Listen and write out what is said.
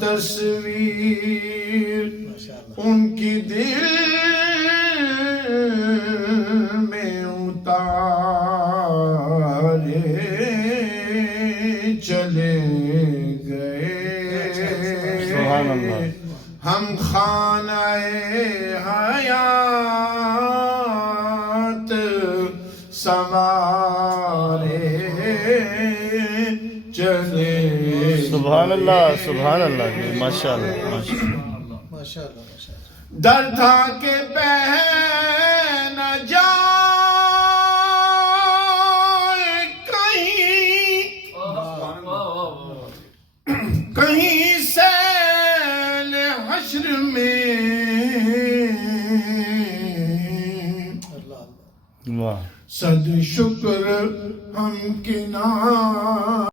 تصویر ان کی دل میں اتارے چلے گئے ہم خانہ حیات سنوارے چلے سبحان اللہ سبحان اللہ ماشاء اللہ ماشاء اللہ در تھا کہ بہ نہ جائے کہیں سیل حشر میں واہ صد شکر ہم کے نام